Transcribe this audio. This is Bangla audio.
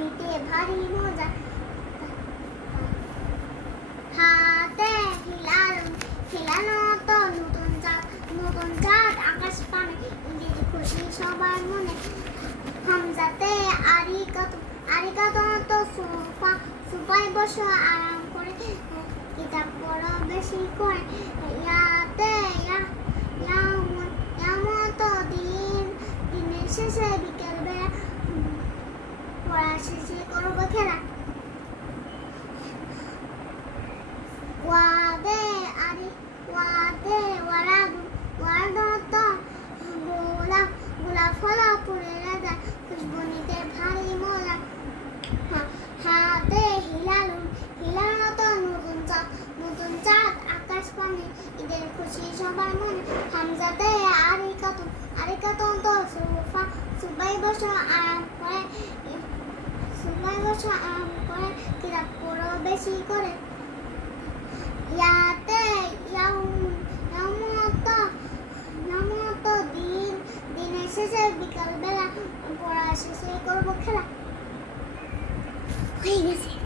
নিতে ভারী মজা। হাতে তো নতুন নতুন আকাশ পানে। খুশি সবার মনে, হামজাতে তো বসে আরাম করে। কিতাব পড়া বেশি করে, ইয়াতে ইয়া দিন, দিনের শেষে বিকেল বেলা পড়া শেষে করব খেলা ওয়াদে আরি ওয়াদে ওয়ারাগু ওয়ারদত গোলা গোলা ফলা পুরে রাজা খুশবু নিতে ভারী মোলা হা- হাতে হিলালু হিলানো তো নতুন চাঁদ নতুন চাঁদ আকাশ পানে ঈদের খুশি সবার মনে হামজাতে আরি কত আরি কত তো সুফা সুবাই বসে আরাম করে সুবাই করে কিতাব পড়ো বেশি করে ইয়াতে নামত দিন দিনের শেষে বিকাল বেলা পড়া শেষে করব খেলা হয়ে গেছে